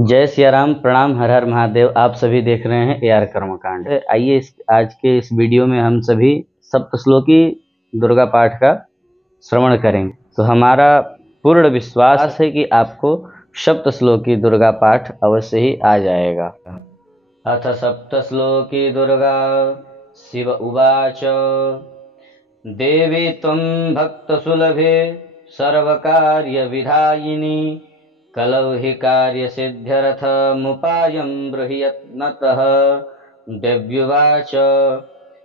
जय सिया राम, प्रणाम, हर हर महादेव। आप सभी देख रहे हैं AR कर्मकांड। आइए आज के इस वीडियो में हम सभी सप्तश्लोकी दुर्गा पाठ का श्रवण करेंगे। तो हमारा पूर्ण विश्वास है कि आपको सप्तश्लोकी दुर्गा पाठ अवश्य ही आ जाएगा। अथ सप्तश्लोकी दुर्गा। शिव उवाच। देवी त्वं भक्तसुलभे सर्वकार्यविधायिनी कलौ हि कार्यसिद्ध्यर्थमुपायं ब्रूहि यत्नतः। देव्युवाच।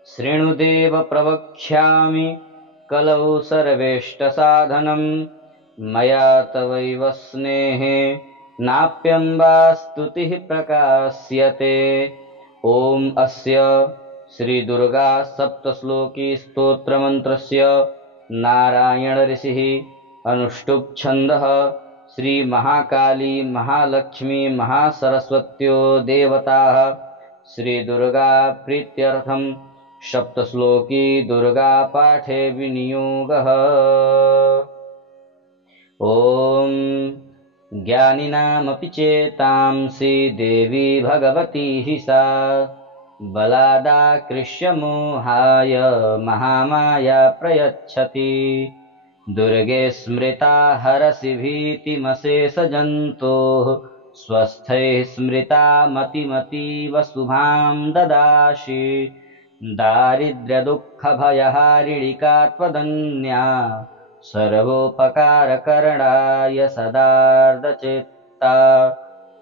शृणुदेव प्रवक्ष्यामि कलौ सर्वेष्टसाधनं मया तवैव स्नेहे नाप्यं वा स्तुतिः प्रकाश्यते। ॐ अस्य श्री दुर्गा सप्तश्लोकी स्तोत्रमन्त्रस्य नारायण ऋषिः अनुष्टुप् छन्दः श्री महाकाली महालक्ष्मी महासरस्वत्यो देवताः श्री दुर्गा प्रीत्यर्थं सप्तश्लोकी दुर्गा पाठे विनियोगः। ॐ ज्ञानिनामपि चेतांसि देवी भगवती हि सा बलादाकृष्य मोहाय महामाया प्रयच्छति। दुर्गे स्मृता हरसि भीतिमशेषजन्तोः स्वस्थैः स्मृता मतिमतीव शुभां ददासि। दारिद्र्यदुःखभयहारिणिका त्वदन्या सर्वोपकारकरणाय सदार्धचित्ता।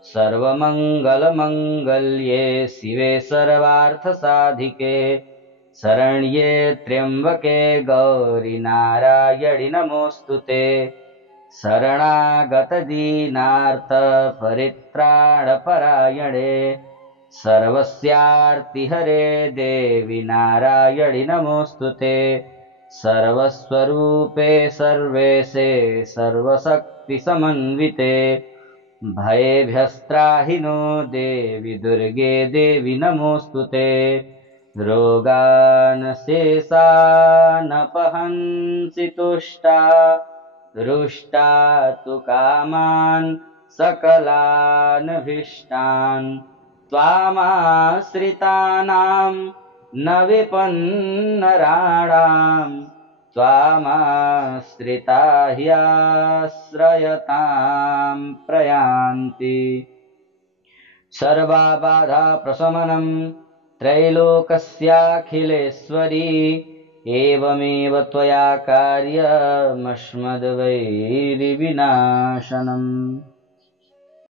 सर्वमङ्गलमङ्गल्ये शिवे सर्वार्थसाधिके शरण्ये त्र्यम्बके गौरि नारायणि नमोऽस्तुते। शरणागतदीनार्तपरित्राणपरायणे सर्वस्यार्तिहरे देवि नारायणि नमोऽस्तुते। सर्वस्वरूपे सर्वेशे सर्वशक्तिसमन्विते भयेभ्यस्त्राहि नो देवि दुर्गे देवि नमोऽस्तुते। रोगान् शेषानपहंसि तुष्टा रुष्टा तु कामान् सकलानभीष्टान् त्वामाश्रितानां न विपन्नराणां त्वामाश्रिता ह्याश्रयतां प्रयान्ति। सर्वबाधाप्रशमनं त्रैलोकस्याखिलेश्वरी एवमेव त्वया कार्यमस्मद्वैरिविनाशनम्।